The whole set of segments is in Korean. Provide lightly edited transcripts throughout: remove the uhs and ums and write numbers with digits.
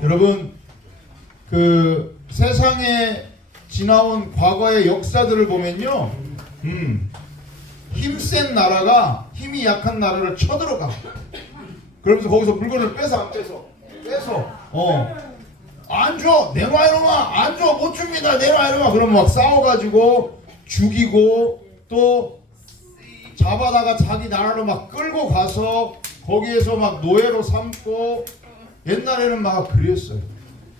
여러분, 그 세상에 지나온 과거의 역사들을 보면요, 힘센 나라가 힘이 약한 나라를 쳐들어가. 그러면서 거기서 물건을 뺏어 안 뺏어 안 줘, 내놔 이놈아, 안 줘, 못 줍니다, 내놔 이놈아. 그러면 막 싸워가지고 죽이고, 또 잡아다가 자기 나라로 막 끌고 가서 거기에서 막 노예로 삼고. 옛날에는 막 그랬어요.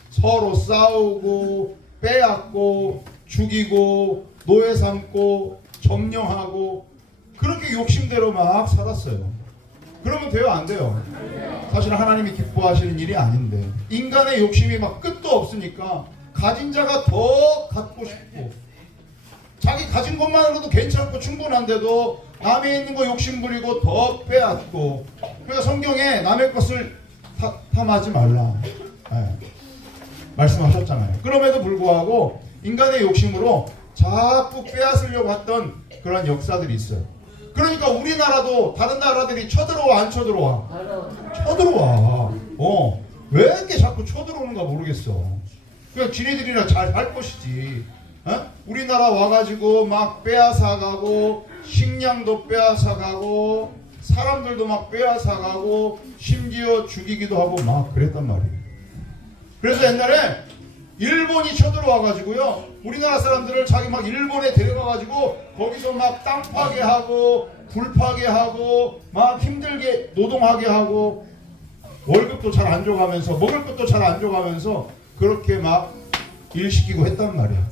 서로 싸우고 빼앗고 죽이고 노예 삼고 점령하고 그렇게 욕심대로 막 살았어요. 그러면 돼요, 안 돼요? 사실 하나님이 기뻐하시는 일이 아닌데, 인간의 욕심이 막 끝도 없으니까 가진 자가 더 갖고 싶고, 자기 가진 것만으로도 괜찮고 충분한데도 남의 있는 거 욕심 부리고 더 빼앗고. 그러니까 성경에 남의 것을 탐하지 말라, 말씀하셨잖아요. 그럼에도 불구하고 인간의 욕심으로 자꾸 빼앗으려고 했던 그런 역사들이 있어요. 그러니까 우리나라도 다른 나라들이 쳐들어와 안 쳐들어와? 쳐들어와. 왜 이렇게 자꾸 쳐들어오는가 모르겠어. 그냥 지네들이나 잘 할 것이지. 우리나라 와가지고 막 빼앗아가고, 식량도 빼앗아가고, 사람들도 막 빼앗아가고, 심지어 죽이기도 하고 막 그랬단 말이에요. 그래서 옛날에 일본이 쳐들어와가지고요, 우리나라 사람들을 자기 막 일본에 데려가가지고 거기서 막 땅 파게 하고 불 파게 하고 막 힘들게 노동하게 하고, 월급도 잘 안 줘가면서 먹을 것도 잘 안 줘가면서 그렇게 막 일시키고 했단 말이야.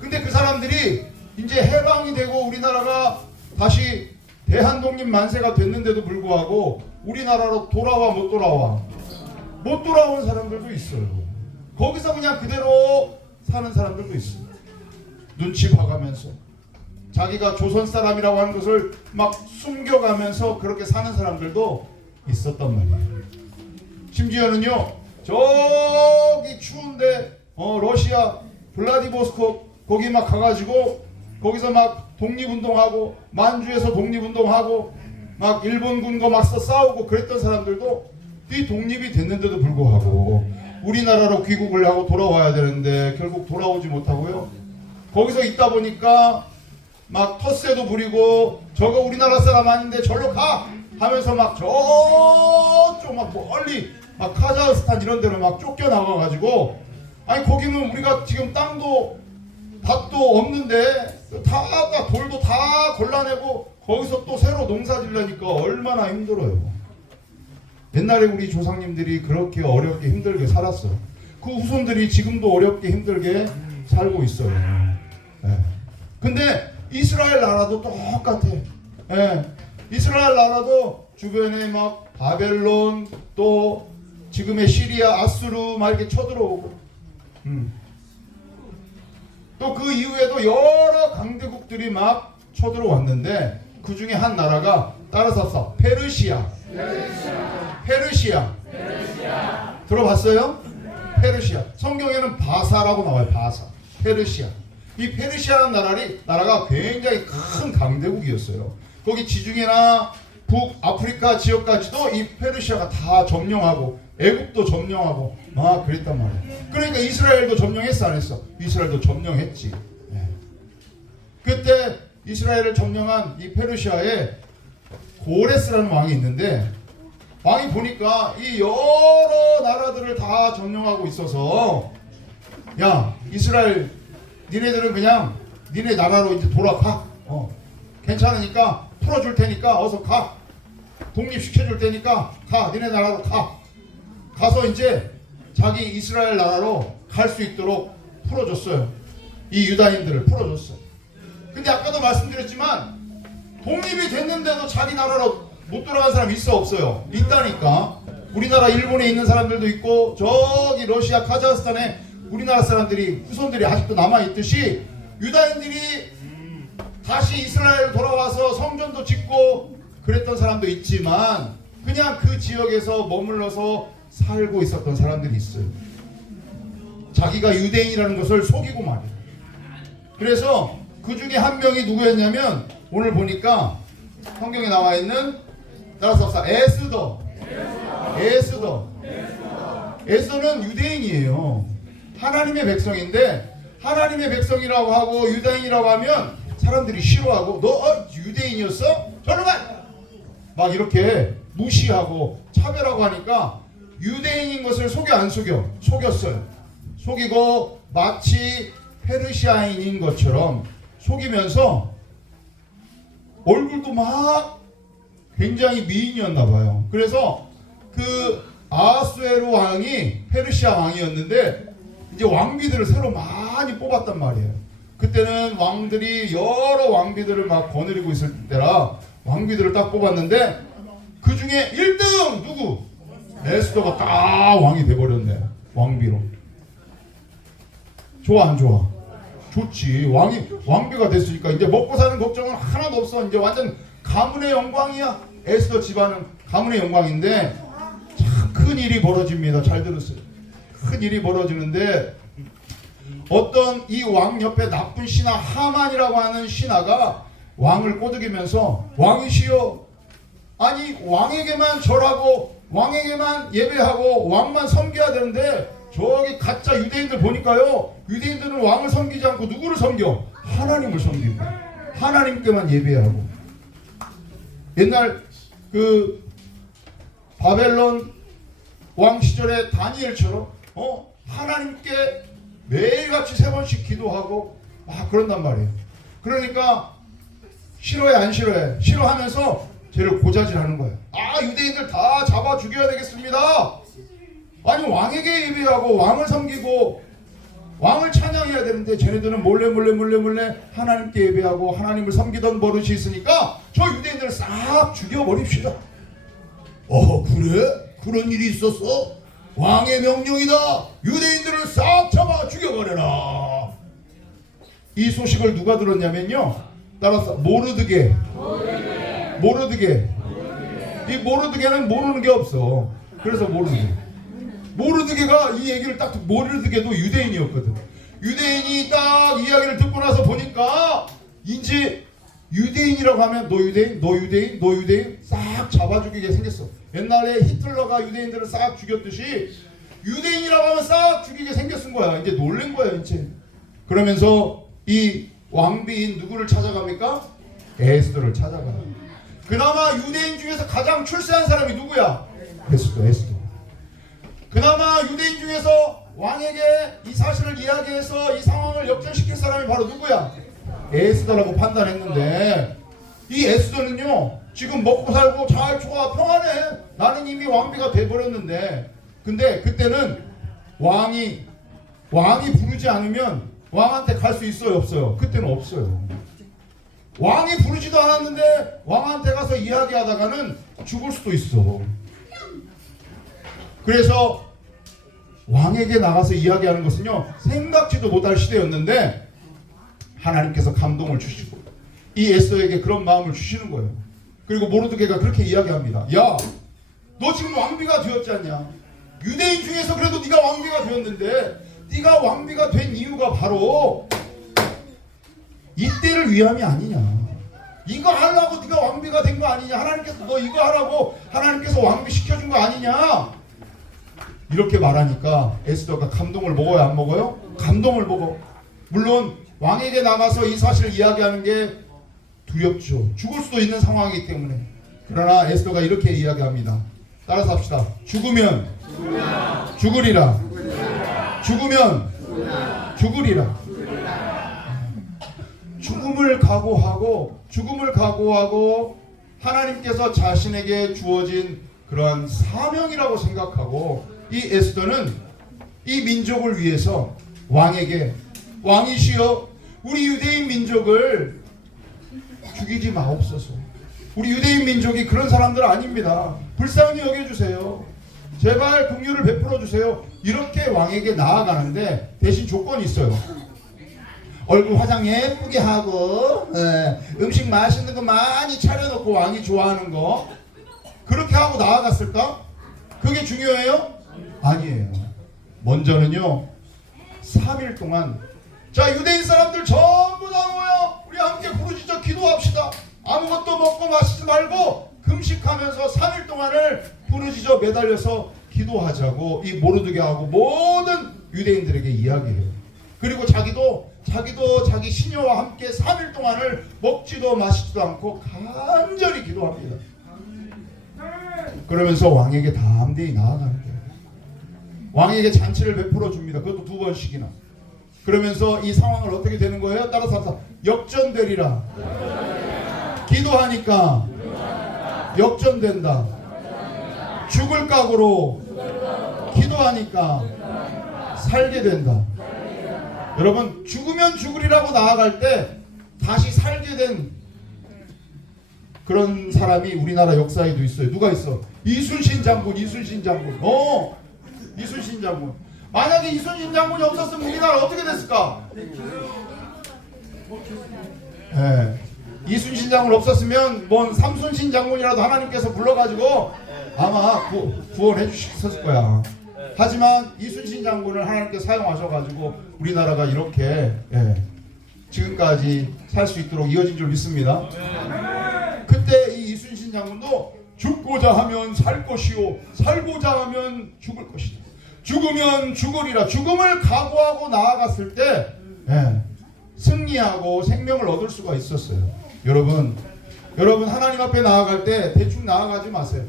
근데 그 사람들이 이제 해방이 되고 우리나라가 다시 대한독립 만세가 됐는데도 불구하고 우리나라로 돌아와 못 돌아와? 못 돌아오는 사람들도 있어요. 거기서 그냥 그대로 사는 사람들도 있어요. 눈치 봐가면서 자기가 조선 사람이라고 하는 것을 막 숨겨가면서 그렇게 사는 사람들도 있었단 말이에요. 심지어는요, 저기 추운데 러시아 블라디보스토크 거기 막 가가지고 거기서 막 독립운동하고, 만주에서 독립운동하고 막 일본군과 맞서 싸우고 그랬던 사람들도 이 독립이 됐는데도 불구하고 우리나라로 귀국을 하고 돌아와야 되는데 결국 돌아오지 못하고요, 거기서 있다 보니까 막 텃세도 부리고, 저거 우리나라 사람 아닌데 절로 가 하면서 막 저쪽 막 멀리 막 카자흐스탄 이런 데로 막 쫓겨나가가지고, 아니 거기는 우리가 지금 땅도 밭도 없는데 다 돌도 다 골라내고 거기서 또 새로 농사 지려니까 얼마나 힘들어요. 옛날에 우리 조상님들이 그렇게 어렵게 힘들게 살았어요. 그 후손들이 지금도 어렵게 힘들게 살고 있어요. 근데 이스라엘 나라도 똑같아. 이스라엘 나라도 주변에 막 바벨론, 또 지금의 시리아, 아수르 막 이렇게 쳐들어오고, 또 그 이후에도 여러 강대국들이 막 쳐들어왔는데 그 중에 한 나라가 따라서 페르시아. 들어봤어요? 페르시아. 성경에는 바사라고 나와요. 바사. 페르시아. 이 페르시아라는 나라가 굉장히 큰 강대국이었어요. 거기 지중해나 북아프리카 지역까지도 이 페르시아가 다 점령하고, 애국도 점령하고 막 그랬단 말이에요. 그러니까 이스라엘도 점령했어, 안 했어? 이스라엘도 점령했지. 그때 이스라엘을 점령한 이 페르시아에 고레스라는 왕이 있는데, 왕이 보니까 이 여러 나라들을 다 점령하고 있어서, 야 이스라엘, 니네들은 그냥 니네 나라로 이제 돌아가. 괜찮으니까 풀어줄 테니까 어서 가. 독립시켜줄 테니까 가. 니네 나라로 가. 가서 이제 자기 이스라엘 나라로 갈 수 있도록 풀어줬어요. 이 유다인들을 풀어줬어요. 근데 아까도 말씀드렸지만 독립이 됐는데도 자기 나라로 못 돌아간 사람 있어 없어요? 있다니까. 우리나라 일본에 있는 사람들도 있고, 저기 러시아 카자흐스탄에 우리나라 사람들이, 후손들이 아직도 남아있듯이 유다인들이 다시 이스라엘 돌아와서 성전도 짓고 그랬던 사람도 있지만, 그냥 그 지역에서 머물러서 살고 있었던 사람들이 있어요. 자기가 유대인이라는 것을 속이고 말이에요. 그래서 그 중에 한 명이 누구였냐면, 오늘 보니까 성경에 나와 있는, 따라서 에스더. 에스더는 유대인이에요. 하나님의 백성인데 하나님의 백성이라고 하고 유대인이라고 하면 사람들이 싫어하고 너 유대인이었어? 저리 가! 막 이렇게 무시하고 차별하고 하니까 유대인인 것을 속여 안 속여? 속였어요. 속이고 마치 페르시아인인 것처럼 속이면서 얼굴도 막 굉장히 미인이었나 봐요. 그래서 그 아하수에로 왕이 페르시아 왕이었는데 이제 왕비들을 새로 많이 뽑았단 말이에요. 그때는 왕들이 여러 왕비들을 막 거느리고 있을 때라 왕비들을 딱 뽑았는데 그 중에 1등 누구? 에스더가 딱 왕이 돼버렸네. 왕비로. 좋아 안 좋아? 좋지. 왕비가 됐으니까 이제 먹고 사는 걱정은 하나도 없어. 이제 완전 가문의 영광이야. 에스더 집안은 가문의 영광인데 참 큰 일이 벌어집니다. 잘 들었어요. 큰 일이 벌어지는데 어떤 이 왕 옆에 나쁜 신하 하만이라고 하는 신하가 왕을 꼬드기면서 왕이시여, 아니 왕에게만 절하고 왕에게만 예배하고 왕만 섬겨야 되는데 저기 가짜 유대인들 보니까요, 유대인들은 왕을 섬기지 않고 누구를 섬겨? 하나님을 섬기고 하나님께만 예배하고. 옛날 그 바벨론 왕 시절에 다니엘처럼 하나님께 매일같이 3번씩 기도하고 막 그런단 말이에요. 그러니까 싫어해 안 싫어해? 싫어하면서 쟤를 고자질하는 거예요. 아, 유대인들 다 잡아 죽여야 되겠습니다. 아니 왕에게 예배하고 왕을 섬기고 왕을 찬양해야 되는데 쟤네들은 몰래 하나님께 예배하고 하나님을 섬기던 버릇이 있으니까 저 유대인들을 싹 죽여버립시다. 그래? 그런 일이 있었어? 왕의 명령이다. 유대인들을 싹 잡아 죽여버려라. 이 소식을 누가 들었냐면요, 따라서 모르드게. 이 모르드게는 모르는 게 없어. 그래서 모르드게가 이 얘기를 딱 듣고, 모르드게도 유대인이었거든. 유대인이 딱 이야기를 듣고 나서 보니까 이제 유대인이라고 하면 너 유대인 싹 잡아 죽이게 생겼어. 옛날에 히틀러가 유대인들을 싹 죽였듯이 유대인이라고 하면 싹 죽이게 생겼은 거야. 이제 놀란 거야 이제. 그러면서 이 왕비인 누구를 찾아갑니까? 에스더를 찾아가. 그나마 유대인 중에서 가장 출세한 사람이 누구야? 에스더. 그나마 유대인 중에서 왕에게 이 사실을 이야기해서 이 상황을 역전시킬 사람이 바로 누구야? 에스더라고 판단했는데 이 에스더는요, 지금 먹고 살고 잘 좋아 평안해. 나는 이미 왕비가 돼버렸는데, 근데 그때는 왕이 부르지 않으면 왕한테 갈 수 있어요 없어요? 그때는 없어요. 왕이 부르지도 않았는데 왕한테 가서 이야기하다가는 죽을 수도 있어. 그래서 왕에게 나가서 이야기하는 것은요, 생각지도 못할 시대였는데 하나님께서 감동을 주시고 이 에스더에게 그런 마음을 주시는 거예요. 그리고 모르드게가 그렇게 이야기합니다. 야, 너 지금 왕비가 되었지 않냐? 유대인 중에서 그래도 네가 왕비가 되었는데, 네가 왕비가 된 이유가 바로 이때를 위함이 아니냐. 이거 하려고 네가 왕비가 된 거 아니냐. 하나님께서 너 이거 하라고 하나님께서 왕비 시켜준 거 아니냐. 이렇게 말하니까 에스더가 감동을 먹어요 안 먹어요? 감동을 먹어. 물론 왕에게 나가서 이 사실을 이야기하는 게 두렵죠. 죽을 수도 있는 상황이기 때문에. 그러나 에스더가 이렇게 이야기합니다. 따라서 합시다. 죽으면 죽으리라. 죽으면 죽으리라. 죽음을 각오하고 하나님께서 자신에게 주어진 그러한 사명이라고 생각하고, 이 에스더는 이 민족을 위해서 왕에게, 왕이시여 우리 유대인 민족을 죽이지 마옵소서. 우리 유대인 민족이 그런 사람들 아닙니다. 불쌍히 여겨주세요. 제발 긍휼을 베풀어 주세요. 이렇게 왕에게 나아가는데 대신 조건이 있어요. 얼굴 화장 예쁘게 하고 음식 맛있는 거 많이 차려놓고 왕이 좋아하는 거 그렇게 하고 나아갔을까? 그게 중요해요? 아니에요. 먼저는요, 3일 동안 자, 유대인 사람들 전부 다 모여 우리 함께 부르짖어 기도합시다. 아무것도 먹고 마시지 말고 금식하면서 3일 동안을 부르짖어 매달려서 기도하자고 이 모르드게하고 모든 유대인들에게 이야기해요. 그리고 자기도 자기 시녀와 함께 3일 동안을 먹지도 마시지도 않고 간절히 기도합니다. 그러면서 왕에게 담대히 나아가는 거예요. 왕에게 잔치를 베풀어 줍니다. 그것도 2번씩이나. 그러면서 이 상황을 어떻게 되는 거예요? 따라서 합시다. 역전되리라. 기도하니까 역전된다. 죽을 각오로 기도하니까 살게 된다. 여러분, 죽으면 죽으리라고 나아갈 때 다시 살게 된 그런 사람이 우리나라 역사에도 있어요. 누가 있어? 이순신 장군. 이순신 장군. 만약에 이순신 장군이 없었으면 우리나라 어떻게 됐을까? 네. 이순신 장군 없었으면 뭔 삼순신 장군이라도 하나님께서 불러가지고 아마 구원해 주셨을 거야. 하지만 이순신 장군을 하나님께 사용하셔가지고 우리나라가 이렇게 지금까지 살 수 있도록 이어진 줄 믿습니다. 그때 이 이순신 장군도 죽고자 하면 살 것이요 살고자 하면 죽을 것이다. 죽으면 죽으리라. 죽음을 각오하고 나아갔을 때 승리하고 생명을 얻을 수가 있었어요. 여러분 하나님 앞에 나아갈 때 대충 나아가지 마세요.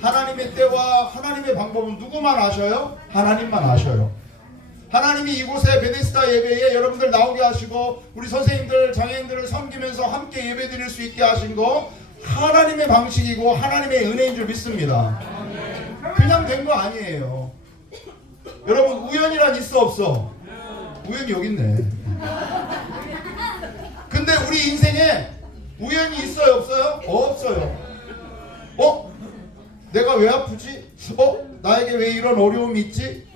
하나님의 때와 하나님의 방법은 누구만 아셔요? 하나님만 아셔요. 하나님이 이곳에 베데스다 예배에 여러분들 나오게 하시고 우리 선생님들 장애인들을 섬기면서 함께 예배 드릴 수 있게 하신 거 하나님의 방식이고 하나님의 은혜인 줄 믿습니다. 그냥 된 거 아니에요. 여러분, 우연이란 있어 없어? 우연이 여기 있네. 근데 우리 인생에 우연이 있어요 없어요? 없어요. 내가 왜 아프지? 나에게 왜 이런 어려움이 있지?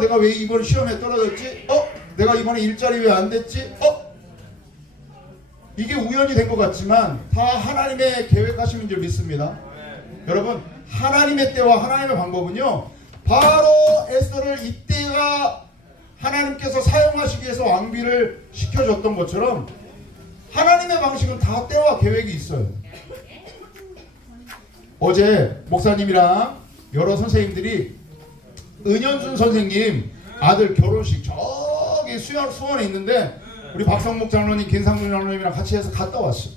내가 왜 이번 시험에 떨어졌지? 내가 이번에 일자리 왜 안 됐지? 이게 우연이 된 것 같지만 다 하나님의 계획하심인 줄 믿습니다. 여러분, 하나님의 때와 하나님의 방법은요, 바로 에스더를 이때가 하나님께서 사용하시기 위해서 왕비를 시켜줬던 것처럼 하나님의 방식은 다 때와 계획이 있어요. 어제 목사님이랑 여러 선생님들이 은현순 선생님 아들 결혼식 저기 수원에 있는데 우리 박성목 장로님, 김상준 장로님이랑 같이 해서 갔다 왔어.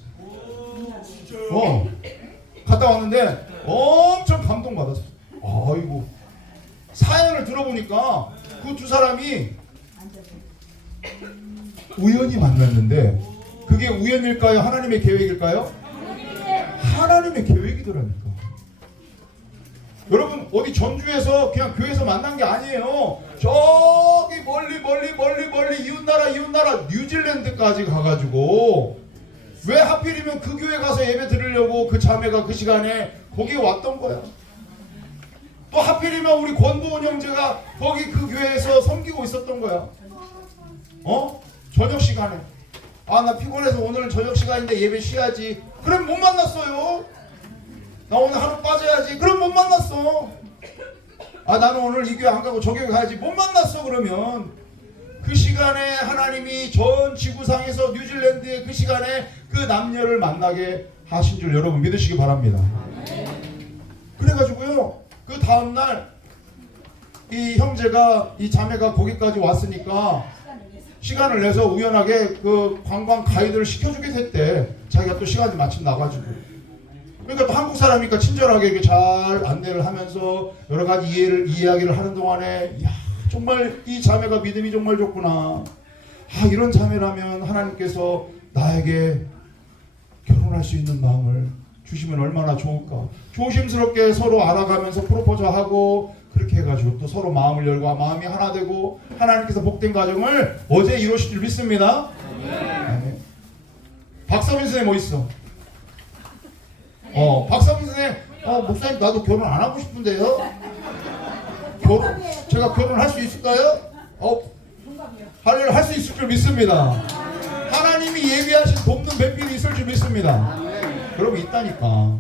갔다 왔는데 엄청 감동받았어. 아이고, 사연을 들어보니까 그 두 사람이 우연히 만났는데 그게 우연일까요? 하나님의 계획일까요? 하나님의 계획이더라니까. 여러분, 어디 전주에서 그냥 교회에서 만난 게 아니에요. 저기 멀리 이웃나라 뉴질랜드까지 가가지고 왜 하필이면 그 교회 가서 예배 드리려고 그 자매가 그 시간에 거기에 왔던 거야. 또 하필이면 우리 권도원 형제가 거기 그 교회에서 섬기고 있었던 거야. 저녁 시간에 나 피곤해서 오늘 저녁 시간인데 예배 쉬어야지. 그럼 못 만났어요. 나 오늘 하루 빠져야지. 그럼 못 만났어. 나는 오늘 이 교회 안 가고 저 교회 가야지. 못 만났어. 그러면 그 시간에 하나님이 전 지구상에서 뉴질랜드의 그 시간에 그 남녀를 만나게 하신 줄 여러분 믿으시기 바랍니다. 그래가지고요, 그 다음날 이 형제가, 이 자매가 거기까지 왔으니까 시간을 내서 우연하게 그 관광 가이드를 시켜주게 됐대. 자기가 또 시간이 마침 나가지고. 그러니까 또 한국 사람이니까 친절하게 이렇게 잘 안내를 하면서 여러 가지 이야기를 하는 동안에, 야, 정말 이 자매가 믿음이 정말 좋구나. 이런 자매라면 하나님께서 나에게 결혼할 수 있는 마음을 주시면 얼마나 좋을까. 조심스럽게 서로 알아가면서 프로포즈하고 그렇게 해가지고 또 서로 마음을 열고 마음이 하나 되고 하나님께서 복된 가정을 어제 이루실 줄 믿습니다. 네. 박서민 선생님 뭐 있어? 박서민 선생님, 목사님 나도 결혼 안 하고 싶은데요. 제가 결혼할 수 있을까요? 할렐루야, 할 수 있을 줄 믿습니다. 하나님이 예비하신 돕는 뱃길이 있을 줄 믿습니다. 여러분, 있다니까.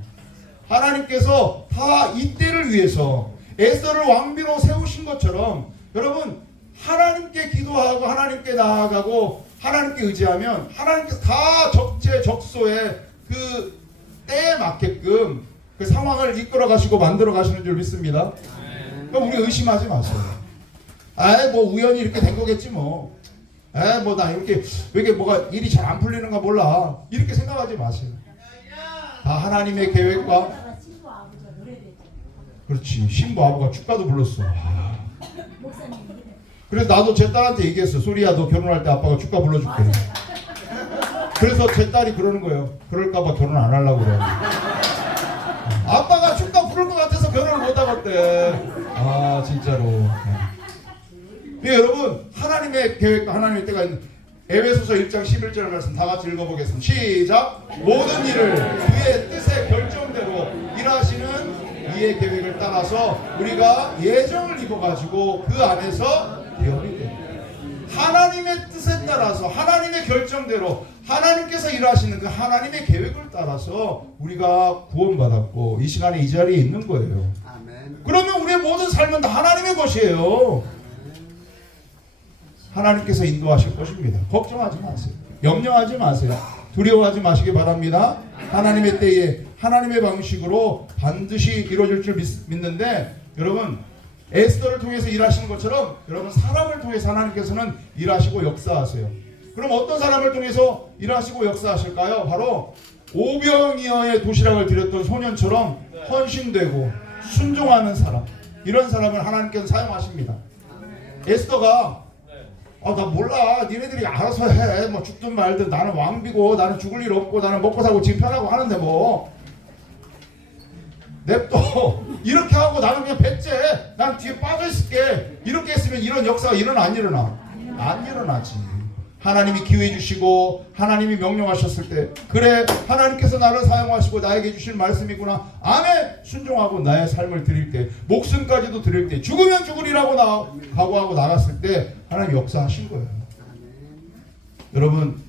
하나님께서 다 이때를 위해서 에스더를 왕비로 세우신 것처럼 여러분, 하나님께 기도하고 하나님께 나아가고 하나님께 의지하면 하나님께서 다 적재적소에 그 때에 맞게끔 그 상황을 이끌어 가시고 만들어 가시는 줄 믿습니다. 그러니까 우리 의심하지 마세요. 아이 뭐 우연히 이렇게 된 거겠지 뭐. 에이 뭐 나 이렇게 왜 이게 뭐가 일이 잘 안 풀리는가 몰라. 이렇게 생각하지 마세요. 다 하나님의 계획과. 그렇지. 신부 아버가 축가도 불렀어. 그래서 나도 제 딸한테 얘기했어. 소리야 너 결혼할 때 아빠가 축가 불러줄게. 그래서 제 딸이 그러는 거예요. 그럴까봐 결혼 안 하려고 그래. 아빠가 축가 부를 것 같아서 결혼을 못 하겠대. 아 진짜로. 네, 여러분 하나님의 계획과 하나님의 때가 있는 에베소서 1장 11절 말씀 다 같이 읽어보겠습니다. 시작. 모든 일을 그의 뜻의 결정대로 일하시는 이의 계획을 따라서 우리가 예정을 입어가지고 그 안에서 기업이 됩니다. 하나님의 뜻에 따라서 하나님의 결정대로 하나님께서 일하시는 그 하나님의 계획을 따라서 우리가 구원받았고 이 시간에 이 자리에 있는 거예요. 아멘. 그러면 우리의 모든 삶은 다 하나님의 것이에요. 하나님께서 인도하실 것입니다. 걱정하지 마세요. 염려하지 마세요. 두려워하지 마시기 바랍니다. 하나님의 때에 하나님의 방식으로 반드시 이루어질 줄 믿는데 여러분 에스더를 통해서 일하시는 것처럼 여러분 사람을 통해서 하나님께서는 일하시고 역사하세요. 그럼 어떤 사람을 통해서 일하시고 역사하실까요? 바로 오병이어의 도시락을 드렸던 소년처럼 헌신되고 순종하는 사람, 이런 사람을 하나님께서 사용하십니다. 에스더가 나 몰라. 니네들이 알아서 해. 뭐 죽든 말든 나는 왕비고 나는 죽을 일 없고 나는 먹고 사고 지금 편하고 하는데 뭐 냅둬. 이렇게 하고 나는 그냥 배째. 난 뒤에 빠져 있을게. 이렇게 했으면 이런 역사가 일어나 안 일어나? 안 일어나지. 하나님이 기회 주시고 하나님이 명령하셨을 때 그래 하나님께서 나를 사용하시고 나에게 주실 말씀이구나. 아멘. 순종하고 나의 삶을 드릴 때 목숨까지도 드릴 때 죽으면 죽으리라고 각오하고 나갔을 때 하나님 역사하신 거예요. 여러분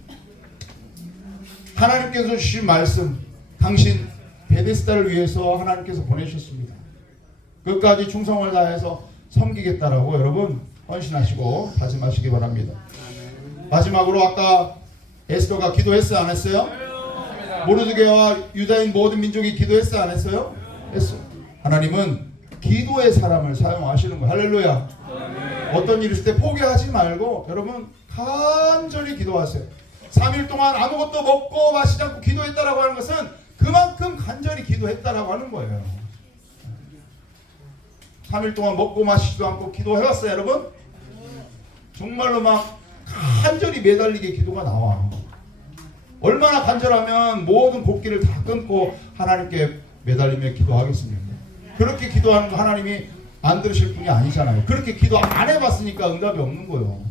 하나님께서 주신 말씀 당신 베데스다를 위해서 하나님께서 보내셨습니다. 끝까지 충성을 다해서 섬기겠다라고 여러분 헌신하시고 다짐하시기 바랍니다. 마지막으로 아까 에스더가 기도했어요 안 했어요? 모르드게와 유다인 모든 민족이 기도했어요 안 했어요? 했어요. 하나님은 기도의 사람을 사용하시는 거예요. 할렐루야. 어떤 일 있을 때 포기하지 말고 여러분 간절히 기도하세요. 3일 동안 아무것도 먹고 마시지 않고 기도했다라고 하는 것은 그만큼 간절히 기도했다라고 하는 거예요. 3일 동안 먹고 마시지도 않고 기도해왔어요 여러분? 정말로 막 간절히 매달리게 기도가 나와. 얼마나 간절하면 모든 곡기를 다 끊고 하나님께 매달리며 기도하겠습니까? 그렇게 기도하는 거 하나님이 안 들으실 분이 아니잖아요. 그렇게 기도 안 해봤으니까 응답이 없는 거예요.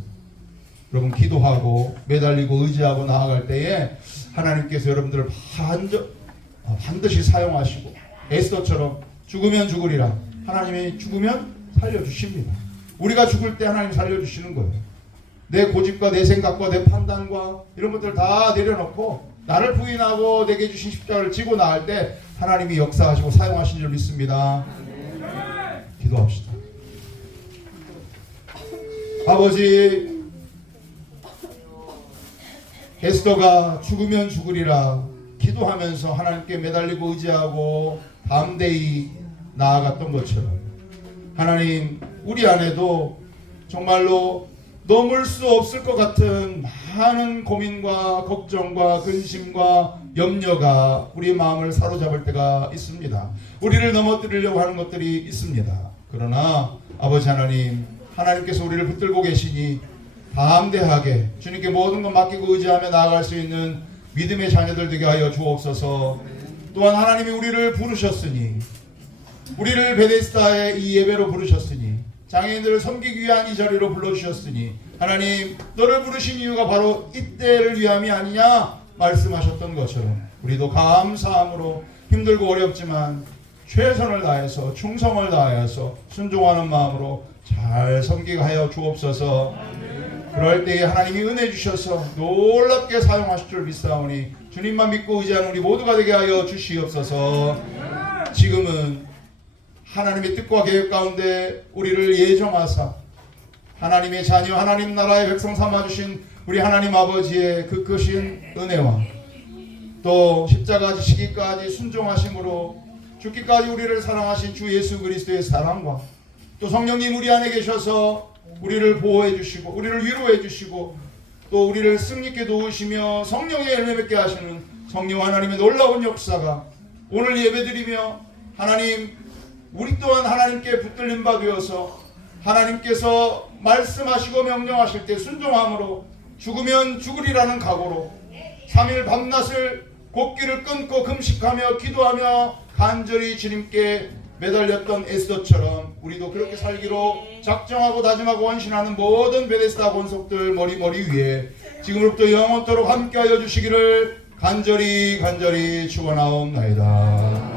여러분 기도하고 매달리고 의지하고 나아갈 때에 하나님께서 여러분들을 반드시 사용하시고 에스더처럼 죽으면 죽으리라. 하나님이 죽으면 살려주십니다. 우리가 죽을 때 하나님 살려주시는 거예요. 내 고집과 내 생각과 내 판단과 이런 것들 다 내려놓고 나를 부인하고 내게 주신 십자가를 지고 나갈 때 하나님이 역사하시고 사용하신 줄 믿습니다. 기도합시다. 아버지, 에스더가 죽으면 죽으리라 기도하면서 하나님께 매달리고 의지하고 담대히 나아갔던 것처럼 하나님 우리 안에도 정말로 넘을 수 없을 것 같은 많은 고민과 걱정과 근심과 염려가 우리 마음을 사로잡을 때가 있습니다. 우리를 넘어뜨리려고 하는 것들이 있습니다. 그러나 아버지 하나님, 하나님께서 우리를 붙들고 계시니 담대하게 주님께 모든 것 맡기고 의지하며 나아갈 수 있는 믿음의 자녀들 되게 하여 주옵소서. 또한 하나님이 우리를 부르셨으니 우리를 베데스다의 이 예배로 부르셨으니 장애인들을 섬기기 위한 이 자리로 불러주셨으니 하나님 너를 부르신 이유가 바로 이때를 위함이 아니냐 말씀하셨던 것처럼 우리도 감사함으로 힘들고 어렵지만 최선을 다해서 충성을 다해서 순종하는 마음으로 잘 섬기게 하여 주옵소서. 그럴 때에 하나님이 은혜 주셔서 놀랍게 사용하실 줄 믿사오니 주님만 믿고 의지하는 우리 모두가 되게 하여 주시옵소서. 지금은 하나님의 뜻과 계획 가운데 우리를 예정하사 하나님의 자녀 하나님 나라의 백성 삼아주신 우리 하나님 아버지의 그 크신 은혜와 또 십자가 지시기까지 순종하심으로 죽기까지 우리를 사랑하신 주 예수 그리스도의 사랑과 또 성령님 우리 안에 계셔서 우리를 보호해 주시고 우리를 위로해 주시고 또 우리를 승리케 도우시며 성령의 열매 맺게 하시는 성령 하나님의 놀라운 역사가 오늘 예배드리며 하나님 우리 또한 하나님께 붙들림 바 되어서 하나님께서 말씀하시고 명령하실 때 순종함으로 죽으면 죽으리라는 각오로 3일 밤낮을 곡기를 끊고 금식하며 기도하며 간절히 주님께 매달렸던 에스더처럼 우리도 그렇게 살기로 작정하고 다짐하고 원신하는 모든 베데스다 권속들 머리 위에 지금부터 영원토록 함께하여 주시기를 간절히 축원하옵나이다.